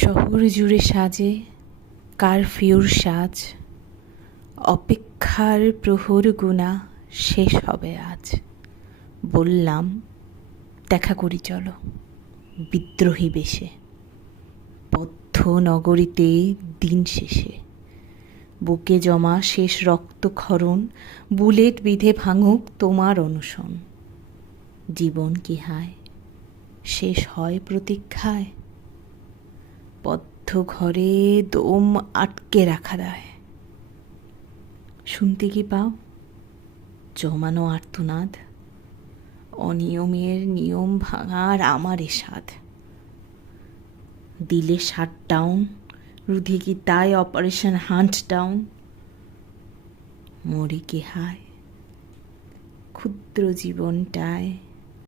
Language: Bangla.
শহর জুড়ে সাজে কারফিউর সাজ, অপেক্ষার প্রহর গুনা শেষ হবে আজ। বললাম দেখা করি চলো বিদ্রোহী বেশে, বদ্ধ নগরীতে দিন শেষে। বুকে জমা শেষ রক্তক্ষরণ, বুলেট বিধে ভাঙুক তোমার অনশন। জীবন কি হায় শেষ হয় প্রতীক্ষায়, বদ্ধ ঘরে দম আটকে রাখা দায়। শুনতে কি পাও জমানো আর্তনাদ, অনিয়মের নিয়ম ভাঙার আমার সাধ। দিলে শাটডাউন, রুধে কি তাই অপারেশন হান্ট ডাউন। মরি কি হায় ক্ষুদ্র জীবনটায়